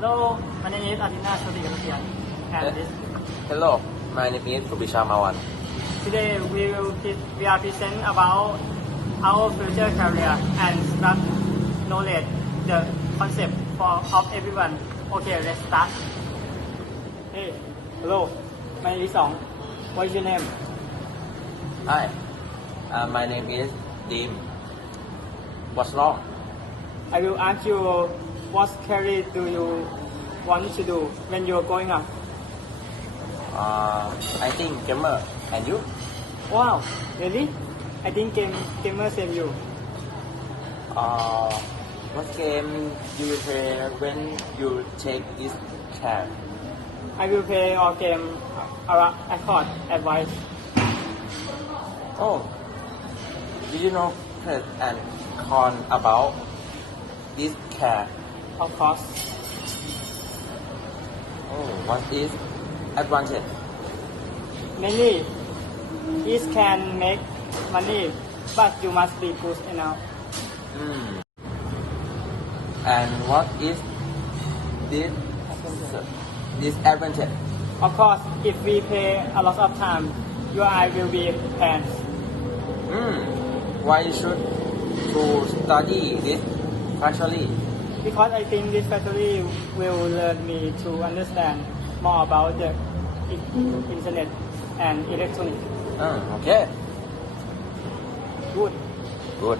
Hello, my name is Adina and Eh? this, Hello, my name is Rubisha Mawan. today we will pre- we are present about our future career and start knowledge the concept for of everyone. Okay, let's start. Hey, hello, my name is Song. What is your name? Hi, uh, my name is Dim. What's wrong? I will ask you what career do you want to do when you're growing up? Uh, I think gamer. And you? Wow, really? I think game gamer same you. Uh, what game do you play when you take this class? I will play all game around Accord Advice. Oh, do you know pros and con about this class? Of course, what is advantage? mainly it can make money, but you must be good enough. Hmm. And what is this disadvantage? Of course, if we pay a lot of time, your eye will be pants. Hmm. Why should to study this factory? Because I think this factory will learn me to understand more about the internet and electronics. Hmm. Okay. Good. Good.